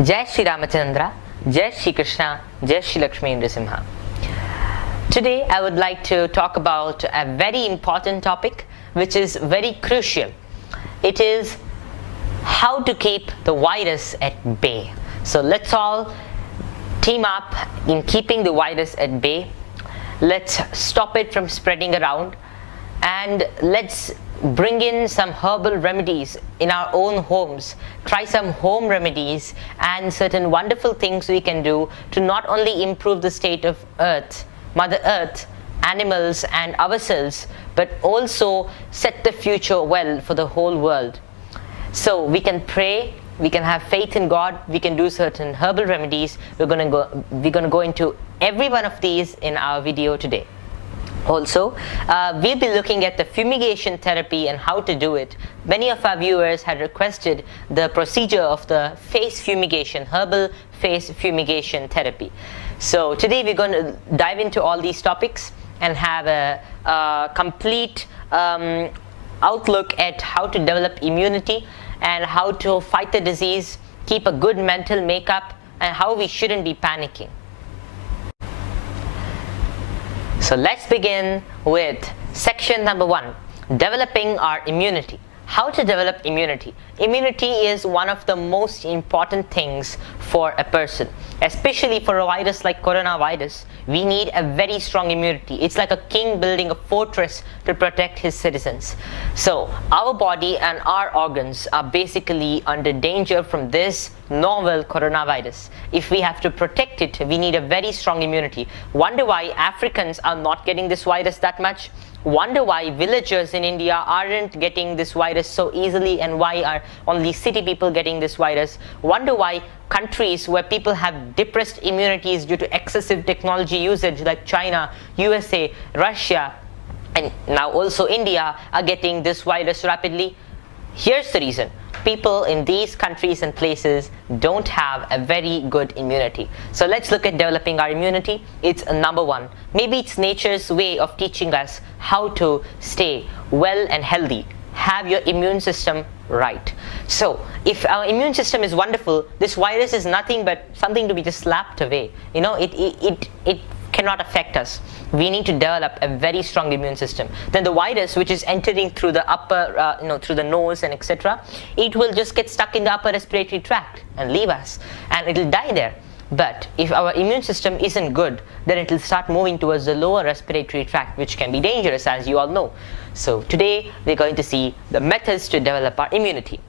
Jai Shri Ramachandra, Jai Shri Krishna, Jai Shri Lakshmi Nrisimha. Today I would like to talk about a very important topic which is very crucial. It is how to keep the virus at bay. So let's all team up in keeping the virus at bay. Let's stop it from spreading around, and let's bring in some herbal remedies in our own homes. Try some home remedies and certain wonderful things we can do to not only improve the state of Earth, Mother Earth, animals and ourselves, but also set the future well for the whole world. So we can pray, we can have faith in God, we can do certain herbal remedies. We're going to go into every one of these in our video today. Also, we'll be looking at the fumigation therapy and how to do it. Many of our viewers had requested the procedure of the face fumigation, herbal face fumigation therapy. So today we're going to dive into all these topics and have a complete outlook at how to develop immunity and how to fight the disease, keep a good mental makeup, and how we shouldn't be panicking. So let's begin with section number 1, developing our immunity. How to develop immunity. Immunity is one of the most important things for a person, especially for a virus like coronavirus. We need a very strong immunity. It's like a king building a fortress to protect his citizens. So our body and our organs are basically under danger from this novel coronavirus. If we have to protect it, we need a very strong immunity. Wonder why Africans are not getting this virus that much? Wonder why villagers in India aren't getting this virus so easily, and why are only city people getting this virus? Wonder why countries where people have depressed immunities due to excessive technology usage like China, USA, Russia, and now also India are getting this virus rapidly? Here's the reason. People in these countries and places don't have a very good immunity. So let's look at developing our immunity. It's number 1. Maybe it's nature's way of teaching us how to stay well and healthy. Have your immune system right. So if our immune system is wonderful, this virus is nothing but something to be just slapped away. You know, it cannot affect us. We need to develop a very strong immune system. Then the virus, which is entering through the upper, through the nose and etc., it will just get stuck in the upper respiratory tract and leave us, and it will die there. But if our immune system isn't good, then it will start moving towards the lower respiratory tract, which can be dangerous, as you all know. So today we're going to see the methods to develop our immunity.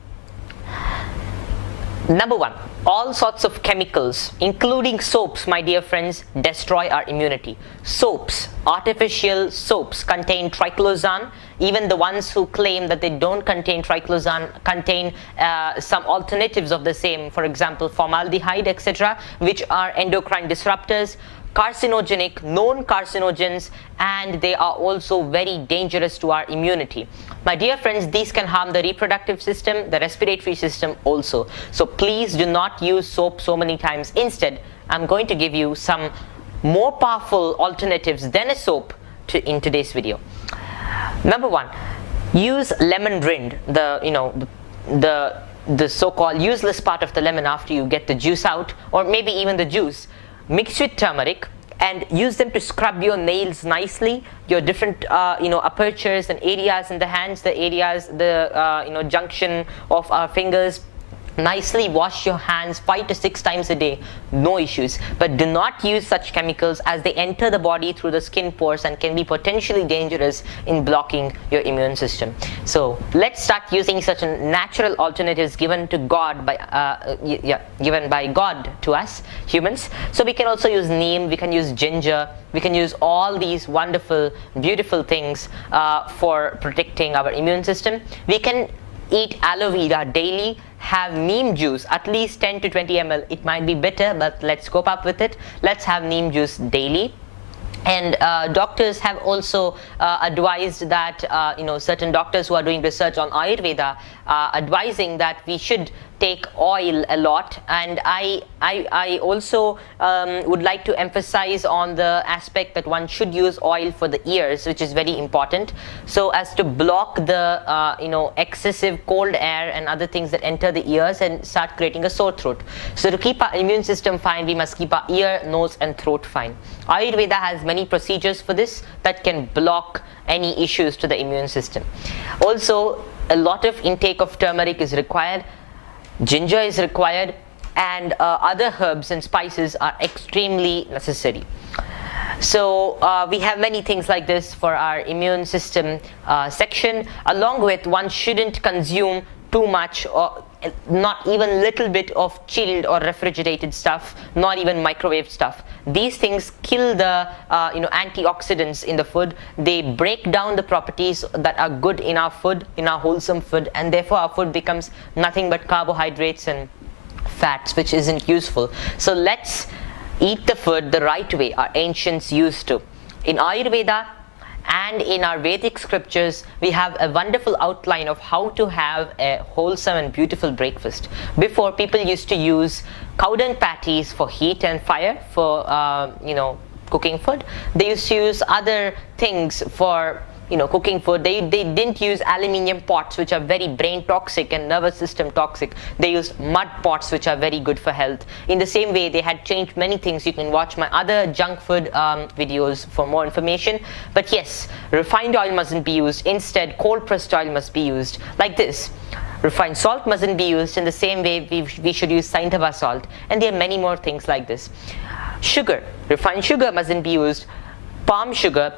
Number 1, all sorts of chemicals, including soaps, my dear friends, destroy our immunity. Soaps, artificial soaps contain triclosan. Even the ones who claim that they don't contain triclosan contain some alternatives of the same, for example, formaldehyde, etc., which are endocrine disruptors, carcinogenic, known carcinogens, and they are also very dangerous to our immunity. My dear friends, these can harm the reproductive system, the respiratory system also. So please do not use soap so many times. Instead, I'm going to give you some more powerful alternatives than a soap in today's video. Number 1, use lemon rind, the so-called useless part of the lemon after you get the juice out, or maybe even the juice. Mix with turmeric and use them to scrub your nails nicely, your different apertures and areas in the hands, the areas, the junction of our fingers. Nicely wash your hands 5 to 6 times a day, no issues. But do not use such chemicals, as they enter the body through the skin pores and can be potentially dangerous in blocking your immune system. So let's start using such natural alternatives given to God given by God to us humans. So we can also use neem, we can use ginger, we can use all these wonderful, beautiful things for protecting our immune system. We can eat aloe vera daily, have neem juice, at least 10 to 20 ml. It might be bitter, but let's cope up with it. Let's have neem juice daily. And doctors have also advised that, certain doctors who are doing research on Ayurveda are advising that we should take oil a lot. And I also would like to emphasize on the aspect that one should use oil for the ears, which is very important, so as to block the excessive cold air and other things that enter the ears and start creating a sore throat. So to keep our immune system fine, we must keep our ear, nose and throat fine. Ayurveda has many procedures for this that can block any issues to the immune system. Also, a lot of intake of turmeric is required, ginger is required, and other herbs and spices are extremely necessary. So we have many things like this for our immune system section. Along with, one shouldn't consume too much, or not even little bit of chilled or refrigerated stuff, not even microwave stuff. These things kill the antioxidants in the food. They break down the properties that are good in our food, in our wholesome food, and therefore our food becomes nothing but carbohydrates and fats, which isn't useful. So let's eat the food the right way our ancients used to. In Ayurveda and in our Vedic scriptures, we have a wonderful outline of how to have a wholesome and beautiful breakfast. Before, people used to use cow dung patties for heat and fire, for cooking food. They used to use other things for cooking food. They didn't use aluminium pots, which are very brain toxic and nervous system toxic. They used mud pots, which are very good for health. In the same way, they had changed many things. You can watch my other junk food videos for more information. But yes, refined oil mustn't be used. Instead, cold pressed oil must be used, like this. Refined salt mustn't be used. In the same way, we should use Saindhava salt. And there are many more things like this. Sugar, refined sugar mustn't be used. Palm sugar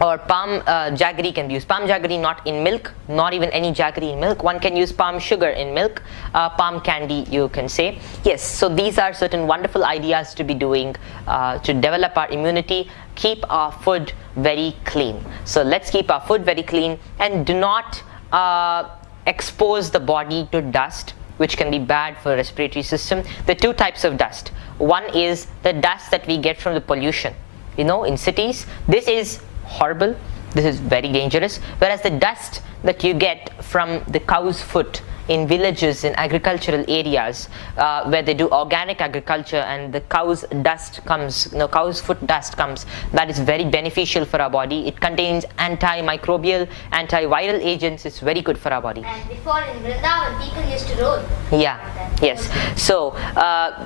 or palm jaggery can be used. Palm jaggery not in milk, not even any jaggery in milk. One can use palm sugar in milk, palm candy you can say. Yes, so these are certain wonderful ideas to be doing to develop our immunity, keep our food very clean. So let's keep our food very clean and do not expose the body to dust, which can be bad for respiratory system. There are two types of dust. One is the dust that we get from the pollution. In cities, this is horrible, this is very dangerous, whereas the dust that you get from the cow's foot in villages, in agricultural areas where they do organic agriculture, and the cow's dust comes, cow's foot dust comes, that is very beneficial for our body. It contains antimicrobial, antiviral agents. It's very good for our body. And before in Vrindavan, people used to roll. Yeah, yes. So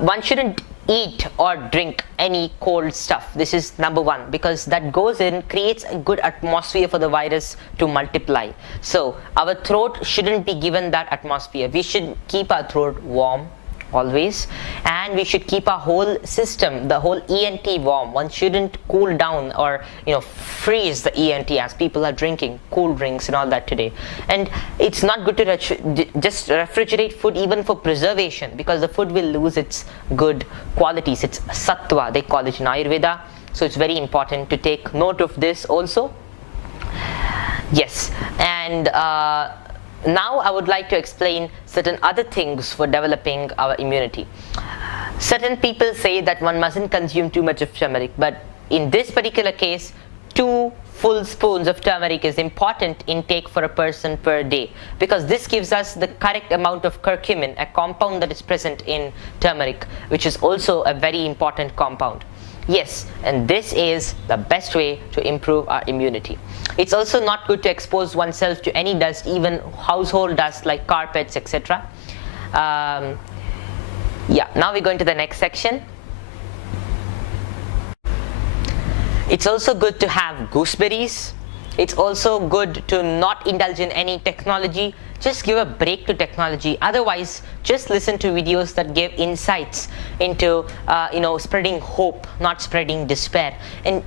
one shouldn't eat or drink any cold stuff. This is number one, because that goes in, creates a good atmosphere for the virus to multiply. So our throat shouldn't be given that atmosphere. We should keep our throat warm always, and we should keep our whole system, the whole ENT warm. One shouldn't cool down or freeze the ENT as people are drinking cool drinks and all that today. And it's not good to just refrigerate food even for preservation, because the food will lose its good qualities. It's sattva, they call it in Ayurveda. So it's very important to take note of this also. Yes, and now I would like to explain certain other things for developing our immunity. Certain people say that one mustn't consume too much of turmeric, but in this particular case, 2 full spoons of turmeric is important intake for a person per day, because this gives us the correct amount of curcumin, a compound that is present in turmeric, which is also a very important compound. Yes, and this is the best way to improve our immunity. It's also not good to expose oneself to any dust, even household dust like carpets, etc. Now we go into the next section. It's also good to have gooseberries. It's also good to not indulge in any technology. Just give a break to technology. Otherwise, just listen to videos that give insights into spreading hope, not spreading despair. And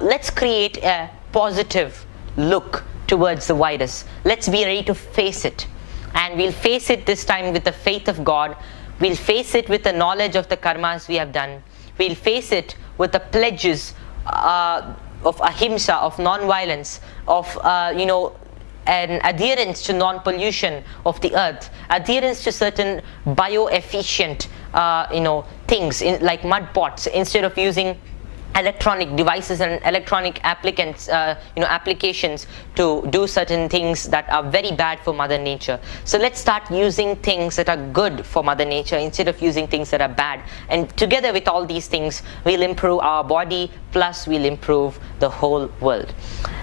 let's create a positive look towards the virus. Let's be ready to face it. And we'll face it this time with the faith of God. We'll face it with the knowledge of the karmas we have done. We'll face it with the pledges of ahimsa, of non-violence, of an adherence to non-pollution of the earth, adherence to certain bio-efficient things like mud pots. Instead of using electronic devices and electronic applications to do certain things that are very bad for Mother Nature. So let's start using things that are good for Mother Nature instead of using things that are bad. And together with all these things, we'll improve our body, plus we'll improve the whole world.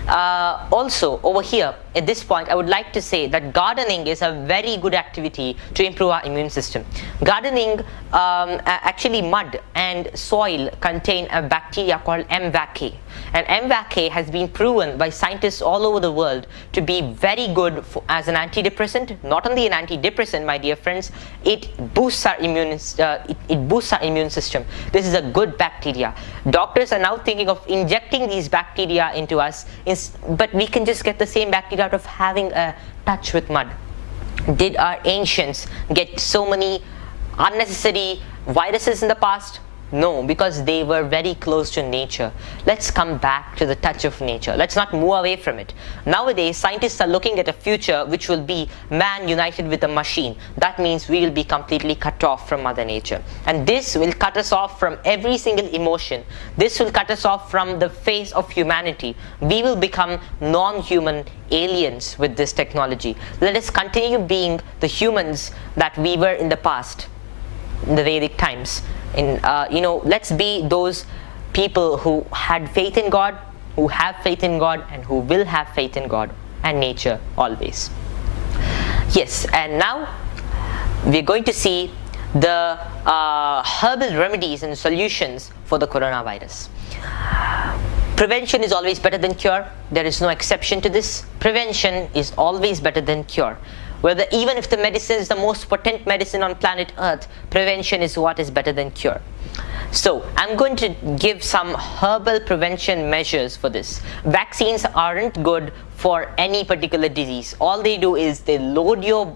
Also, over here, at this point, I would like to say that gardening is a very good activity to improve our immune system. Gardening, actually mud and soil contain a bacteria called M. vaccae. And M. vaccae has been proven by scientists all over the world to be very good as an antidepressant. Not only an antidepressant, my dear friends, it boosts our immune system. This is a good bacteria. Doctors are now thinking of injecting these bacteria into us, but we can just get the same bacteria out of having a touch with mud. Did our ancients get so many unnecessary viruses in the past? No, because they were very close to nature. Let's come back to the touch of nature. Let's not move away from it. Nowadays, scientists are looking at a future which will be man united with a machine. That means we will be completely cut off from Mother Nature. And this will cut us off from every single emotion. This will cut us off from the face of humanity. We will become non-human aliens with this technology. Let us continue being the humans that we were in the past, in the Vedic times. Let's be those people who had faith in God, who have faith in God, and who will have faith in God and nature always. Yes, and now we're going to see the herbal remedies and solutions for the coronavirus. Prevention is always better than cure. There is no exception to this. Prevention is always better than cure. Even if the medicine is the most potent medicine on planet Earth, prevention is what is better than cure. So I'm going to give some herbal prevention measures for this. Vaccines aren't good for any particular disease. All they do is they load your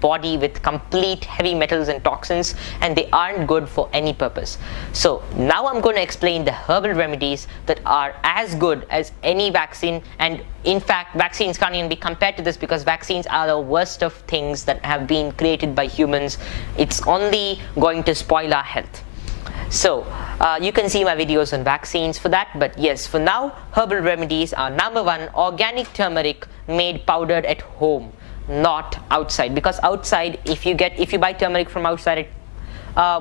body with complete heavy metals and toxins, and they aren't good for any purpose. So now I'm going to explain the herbal remedies that are as good as any vaccine, and in fact vaccines can't even be compared to this, because vaccines are the worst of things that have been created by humans. It's only going to spoil our health. So you can see my videos on vaccines for that, but yes, for now, herbal remedies are: number one, organic turmeric made powdered at home, not outside, because outside, if you buy turmeric from outside,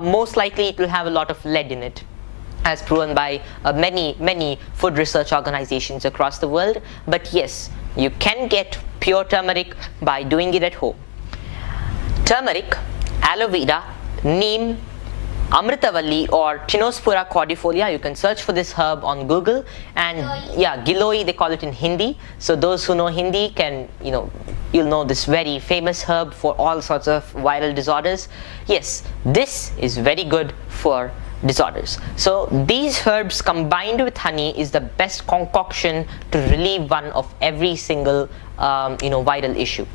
most likely it will have a lot of lead in it, as proven by many food research organizations across the world. But yes, you can get pure turmeric by doing it at home. Turmeric, aloe vera, neem, Amritavalli or Tinospora cordifolia. You can search for this herb on Google. And Giloi, they call it in Hindi. So those who know Hindi can, you'll know this very famous herb for all sorts of viral disorders. Yes, this is very good for disorders. So these herbs combined with honey is the best concoction to relieve one of every single viral issue.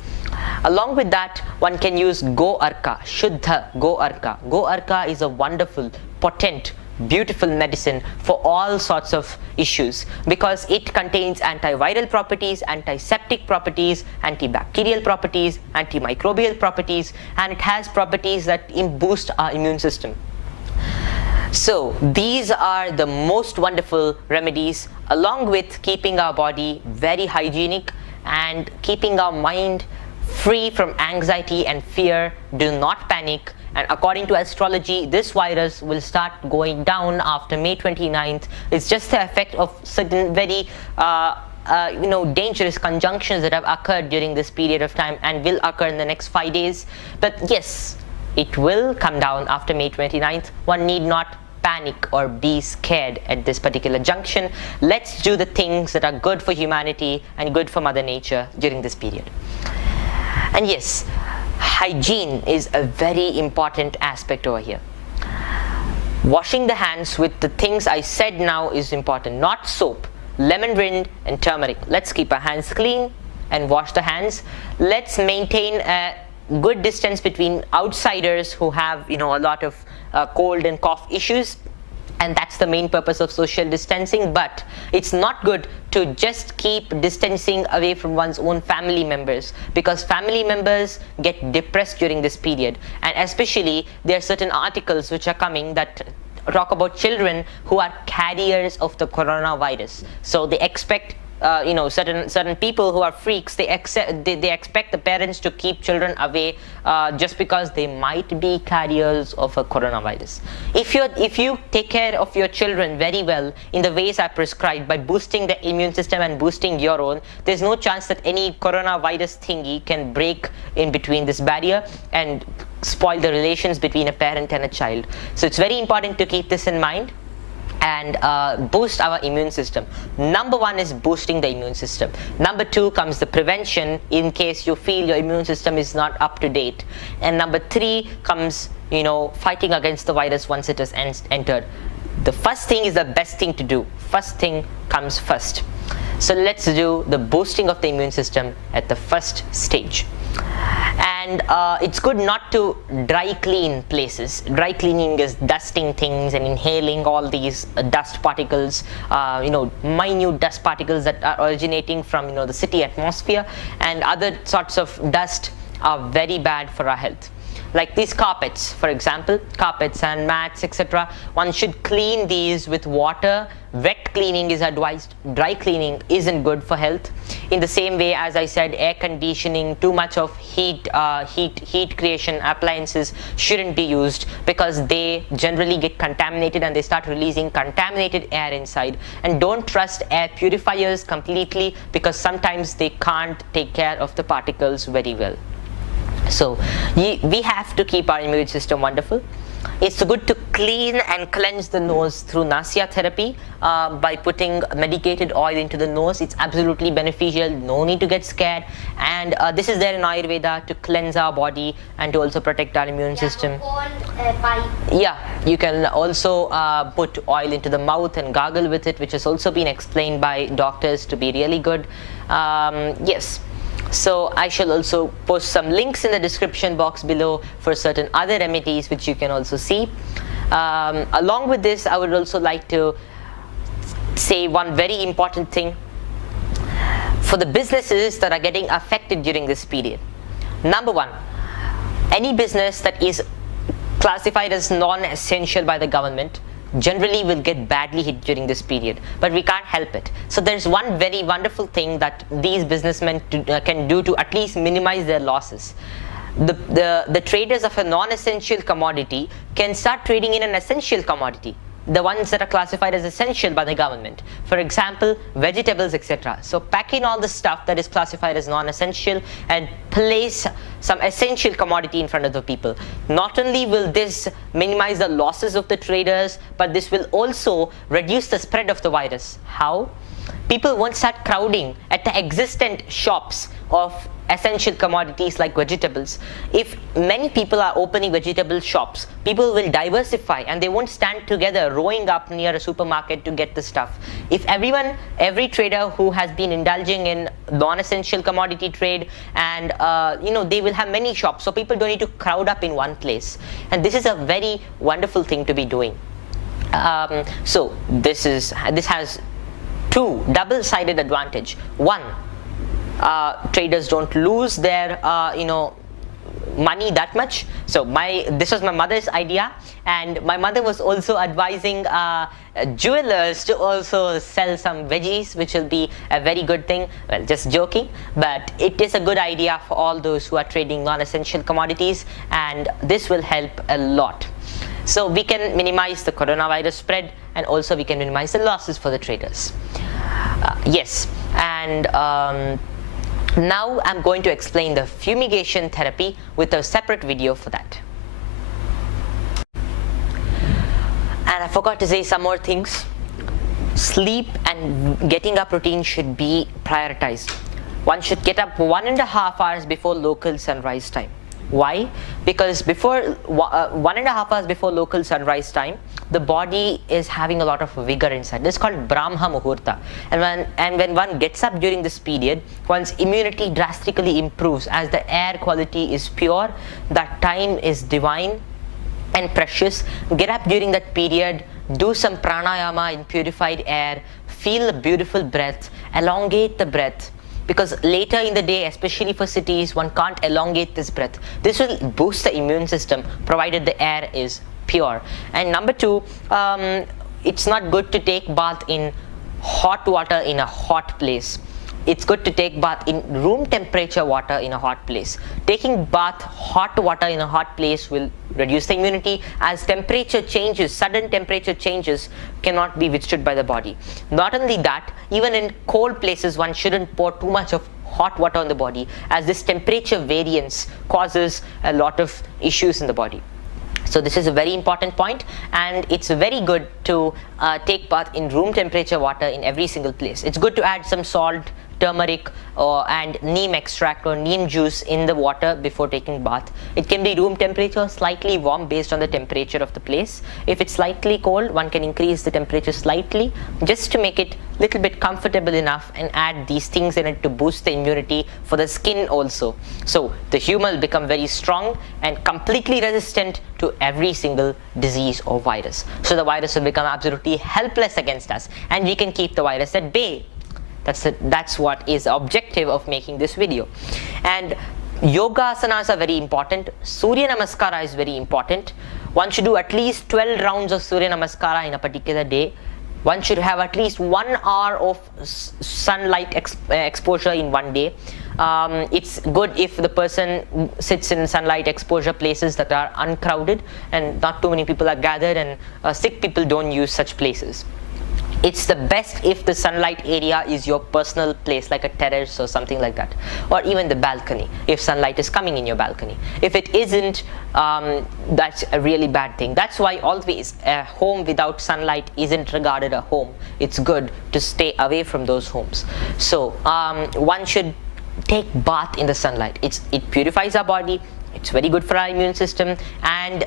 Along with that, one can use Go Arka, Shuddha Go Arka. Go Arka is a wonderful, potent, beautiful medicine for all sorts of issues, because it contains antiviral properties, antiseptic properties, antibacterial properties, antimicrobial properties, and it has properties that boost our immune system. So these are the most wonderful remedies, along with keeping our body very hygienic and keeping our mind free from anxiety and fear. Do not panic. And according to astrology, this virus will start going down after May 29th. It's just the effect of certain very dangerous conjunctions that have occurred during this period of time and will occur in the next 5 days. But yes, it will come down after May 29th. One need not panic or be scared at this particular junction. Let's do the things that are good for humanity and good for Mother Nature during this period. And yes, hygiene is a very important aspect over here. Washing the hands with the things I said now is important, not soap, lemon rind and turmeric. Let's keep our hands clean and wash the hands. Let's maintain a good distance between outsiders who have a lot of cold and cough issues, and that's the main purpose of social distancing. But it's not good to just keep distancing away from one's own family members, because family members get depressed during this period. And especially there are certain articles which are coming that talk about children who are carriers of the coronavirus. So they expect certain people who are freaks, they expect the parents to keep children away just because they might be carriers of a coronavirus. If you take care of your children very well in the ways I prescribed, by boosting the immune system and boosting your own, there's no chance that any coronavirus thingy can break in between this barrier and spoil the relations between a parent and a child. So it's very important to keep this in mind and boost our immune system. Number one is boosting the immune system. Number two comes the prevention in case you feel your immune system is not up to date. And number three comes, fighting against the virus once it has entered. The first thing is the best thing to do. First thing comes first. So let's do the boosting of the immune system at the first stage. And it's good not to dry clean places. Dry cleaning is dusting things and inhaling all these dust particles, minute dust particles that are originating from the city atmosphere, and other sorts of dust are very bad for our health. Like these carpets, for example, carpets and mats, etc. One should clean these with water. Wet cleaning is advised. Dry cleaning isn't good for health. In the same way, as I said, air conditioning, too much of heat creation appliances shouldn't be used, because they generally get contaminated and they start releasing contaminated air inside. And don't trust air purifiers completely, because sometimes they can't take care of the particles very well. So we have to keep our immune system wonderful. It's good to clean and cleanse the nose through nasya therapy by putting medicated oil into the nose. It's absolutely beneficial. No need to get scared. And this is there in Ayurveda to cleanse our body and to also protect our immune system. Yeah, you can also put oil into the mouth and gargle with it, which has also been explained by doctors to be really good. Yes. So I shall also post some links in the description box below for certain other remedies which you can also see. Along with this, I would also like to say one very important thing for the businesses that are getting affected during this period. Number one, any business that is classified as non-essential by the government generally will get badly hit during this period, but we can't help it. So there's one very wonderful thing that these businessmen can do to at least minimize their losses. The traders of a non-essential commodity can start trading in an essential commodity, the ones that are classified as essential by the government. For example, vegetables, etc. So pack in all the stuff that is classified as non-essential and place some essential commodity in front of the people. Not only will this minimize the losses of the traders, but this will also reduce the spread of the virus. How? People won't start crowding at the existent shops of essential commodities like vegetables. If many people are opening vegetable shops, people will diversify and they won't stand together rowing up near a supermarket to get the stuff. If every trader who has been indulging in non-essential commodity trade, and they will have many shops, so people don't need to crowd up in one place. And this is a very wonderful thing to be doing. So this has two double-sided advantage. One, traders don't lose their money that much. So this was my mother's idea, and my mother was also advising jewelers to also sell some veggies, which will be a very good thing. Well, just joking, but it is a good idea for all those who are trading non-essential commodities, and this will help a lot. So we can minimize the coronavirus spread, and also we can minimize the losses for the traders. Yes, and now I'm going to explain the fumigation therapy with a separate video for that. And I forgot to say some more things. Sleep and getting up routine should be prioritized. One should get up 1.5 hours before local sunrise time. Why? Because before 1.5 hours before local sunrise time, the body is having a lot of vigor inside. This is called Brahma Muhurta. And when one gets up during this period, one's immunity drastically improves as the air quality is pure. That time is divine and precious. Get up during that period, do some pranayama in purified air, feel the beautiful breath, elongate the breath. Because later in the day, especially for cities, one can't elongate this breath. This will boost the immune system, provided the air is pure. And number two, it's not good to take bath in hot water in a hot place. It's good to take bath in room temperature water in a hot place. Taking bath hot water in a hot place will reduce the immunity, as temperature changes, sudden temperature changes cannot be withstood by the body. Not only that, even in cold places one shouldn't pour too much of hot water on the body, as this temperature variance causes a lot of issues in the body. So this is a very important point, and it's very good to take bath in room temperature water in every single place. It's good to add some salt, turmeric and neem extract or neem juice in the water before taking bath. It can be room temperature, slightly warm based on the temperature of the place. If it's slightly cold, one can increase the temperature slightly just to make it a little bit comfortable enough, and add these things in it to boost the immunity for the skin also. So the human will become very strong and completely resistant to every single disease or virus. So the virus will become absolutely helpless against us, and we can keep the virus at bay. That's what is the objective of making this video. And yoga asanas are very important. Surya Namaskara is very important. One should do at least 12 rounds of Surya Namaskara in a particular day. One should have at least 1 hour of sunlight exposure in one day. It's good if the person sits in sunlight exposure places that are uncrowded and not too many people are gathered, and sick people don't use such places. It's the best if the sunlight area is your personal place, like a terrace or something like that, or even the balcony if sunlight is coming in your balcony. If it isn't, that's a really bad thing. That's why always a home without sunlight isn't regarded a home. It's good to stay away from those homes. So one should take bath in the sunlight. It purifies our body. It's very good for our immune system. And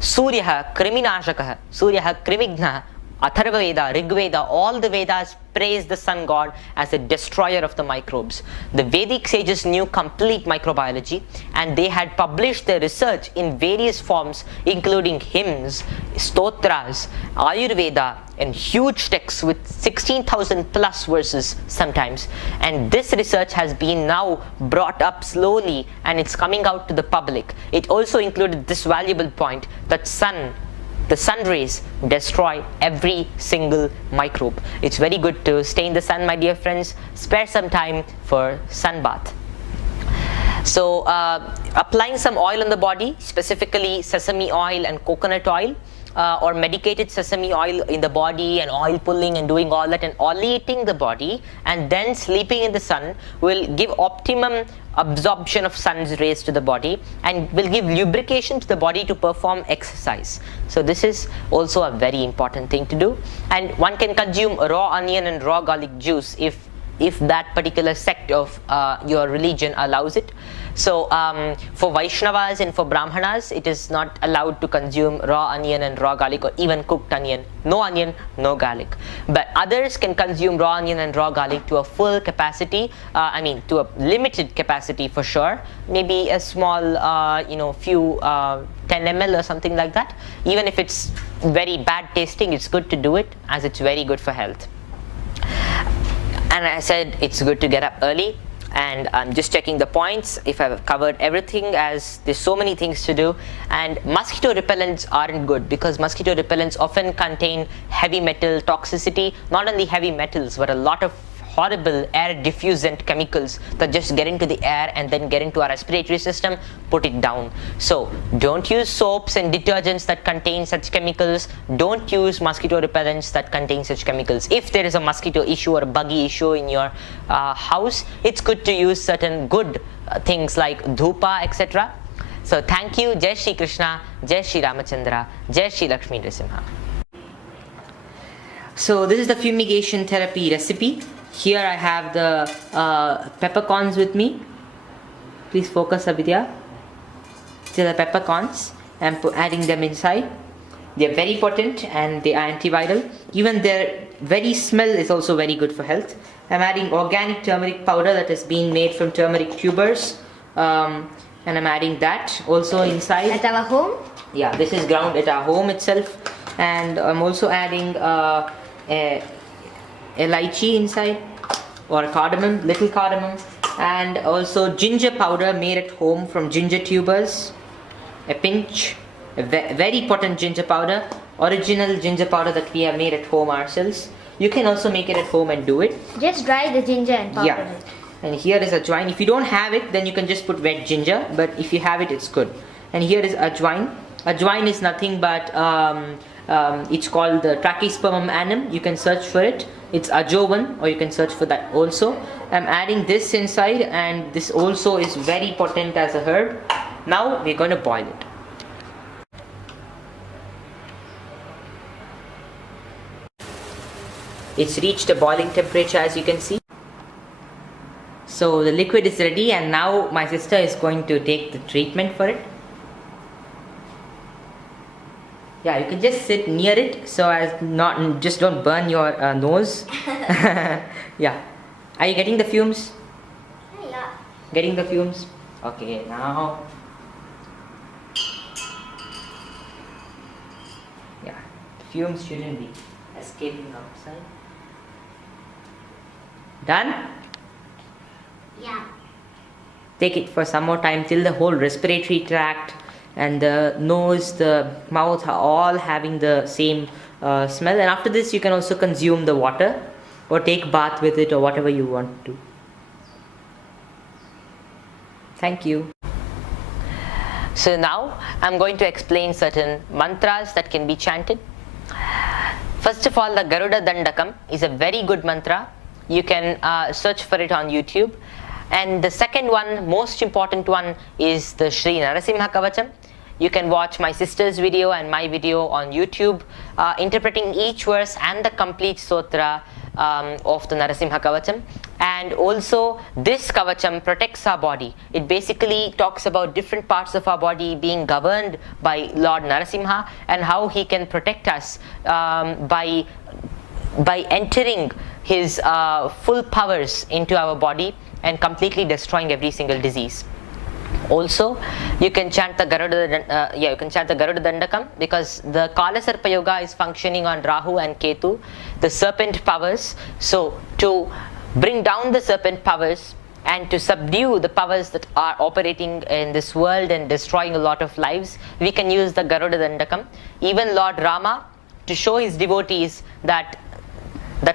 Suryaha kriminashakah, Suryaha krimigna. Atharva Veda, Rig Veda, all the Vedas praise the sun god as a destroyer of the microbes. The Vedic sages knew complete microbiology, and they had published their research in various forms, including hymns, stotras, Ayurveda, and huge texts with 16,000 plus verses sometimes. And this research has been now brought up slowly, and it's coming out to the public. It also included this valuable point that the sun rays destroy every single microbe. It's very good to stay in the sun, my dear friends. Spare some time for sun bath. So applying some oil on the body, specifically sesame oil and coconut oil, or medicated sesame oil in the body, and oil pulling and doing all that, and oleating the body and then sleeping in the sun will give optimum absorption of sun's rays to the body, and will give lubrication to the body to perform exercise. So this is also a very important thing to do. And one can consume raw onion and raw garlic juice if that particular sect of your religion allows it. So for Vaishnavas and for Brahmanas, it is not allowed to consume raw onion and raw garlic, or even cooked onion. No onion, no garlic. But others can consume raw onion and raw garlic to a full capacity, to a limited capacity for sure. Maybe a small, few 10 ml or something like that. Even if it's very bad tasting, it's good to do it, as it's very good for health. And I said it's good to get up early, and I'm just checking the points if I've covered everything, as there's so many things to do. And mosquito repellents aren't good, because mosquito repellents often contain heavy metal toxicity. Not only heavy metals, but a lot of horrible air diffusant chemicals that just get into the air and then get into our respiratory system, put it down. So don't use soaps and detergents that contain such chemicals. Don't use mosquito repellents that contain such chemicals. If there is a mosquito issue or a buggy issue in your house, it's good to use certain good things like dhupa, etc. So thank you. Jai Shri Krishna, Jai Shri Ramachandra, Jai Shri Lakshmi Nrsimha. So this is the fumigation therapy recipe. Here I have the peppercorns with me. Please focus, Abhidya. These are the peppercorns. I'm adding them inside. They are very potent and they are antiviral. Even their very smell is also very good for health. I'm adding organic turmeric powder that has been made from turmeric tubers. And I'm adding that also inside. At our home? Yeah, this is ground at our home itself. And I'm also adding lychee inside, or cardamom, little cardamom, and also ginger powder made at home from ginger tubers, a pinch, a very potent ginger powder, original ginger powder that we have made at home ourselves. You can also make it at home and do it. Just dry the ginger and powder Yeah. it. And here is ajwain. If you don't have it, then you can just put wet ginger, but if you have it, it's good. And here is ajwain. Ajwain is nothing but it's called the Trachispermum annum. You can search for it. It's ajovan, or you can search for that also. I'm adding this inside, and this also is very potent as a herb. Now we're going to boil it. It's reached a boiling temperature, as you can see. So the liquid is ready, and now my sister is going to take the treatment for it. Yeah, you can just sit near it so as just don't burn your nose. Yeah. Are you getting the fumes? Yeah. Getting the fumes? Okay, now. Yeah, the fumes shouldn't be escaping outside. Done? Yeah. Take it for some more time till the whole respiratory tract and the nose, the mouth are all having the same smell. And after this, you can also consume the water or take bath with it or whatever you want to. Thank you. So now I'm going to explain certain mantras that can be chanted. First of all, the Garuda Dandakam is a very good mantra. You can search for it on YouTube. And the second one, most important one, is the Shri Narasimha Kavacham. You can watch my sister's video and my video on YouTube, interpreting each verse and the complete sutra of the Narasimha Kavacham. And also, this Kavacham protects our body. It basically talks about different parts of our body being governed by Lord Narasimha and how he can protect us by entering his full powers into our body and completely destroying every single disease. Also, you can chant the Garuda Dandakam because the Kala Sarpa Yoga is functioning on Rahu and Ketu, the serpent powers. So, to bring down the serpent powers and to subdue the powers that are operating in this world and destroying a lot of lives, we can use the Garuda Dandakam. Even Lord Rama, to show his devotees that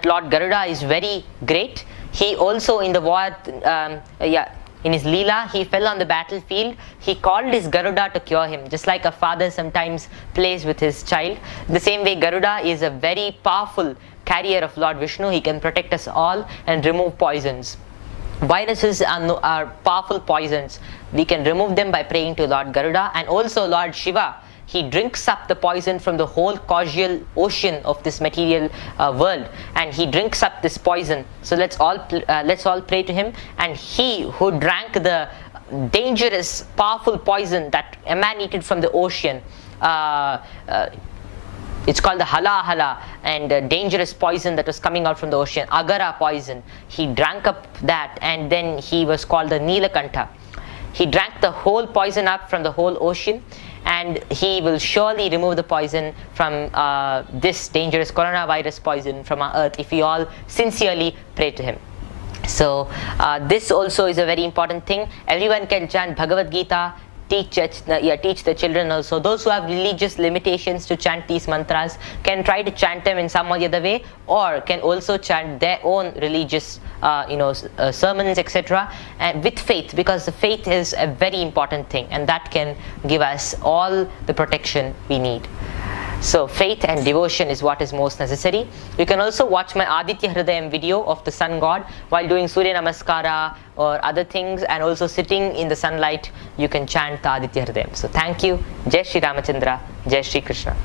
Lord Garuda is very great, he also in the war, in his Leela, he fell on the battlefield. He called his Garuda to cure him, just like a father sometimes plays with his child. The same way, Garuda is a very powerful carrier of Lord Vishnu. He can protect us all and remove poisons. Viruses are powerful poisons. We can remove them by praying to Lord Garuda. And also Lord Shiva, he drinks up the poison from the whole causal ocean of this material world, and he drinks up this poison. So let's all pray to him. And he who drank the dangerous, powerful poison that emanated from the ocean, it's called the hala and dangerous poison that was coming out from the ocean, agara poison. He drank up that, and then he was called the Nilakantha. He drank the whole poison up from the whole ocean, and he will surely remove the poison from this dangerous coronavirus poison from our earth if we all sincerely pray to him. So this also is a very important thing. Everyone can chant Bhagavad Gita, teach the children also. Those who have religious limitations to chant these mantras can try to chant them in some or the other way, or can also chant their own religious sermons, etc., and with faith, because the faith is a very important thing, and that can give us all the protection we need. So faith and devotion is what is most necessary. You can also watch my Aditya Hridayam video of the sun god while doing Surya Namaskara or other things, and also sitting in the sunlight you can chant the Aditya Hridayam. So thank you. Jai Shri Ramachandra. Jai Shri Krishna.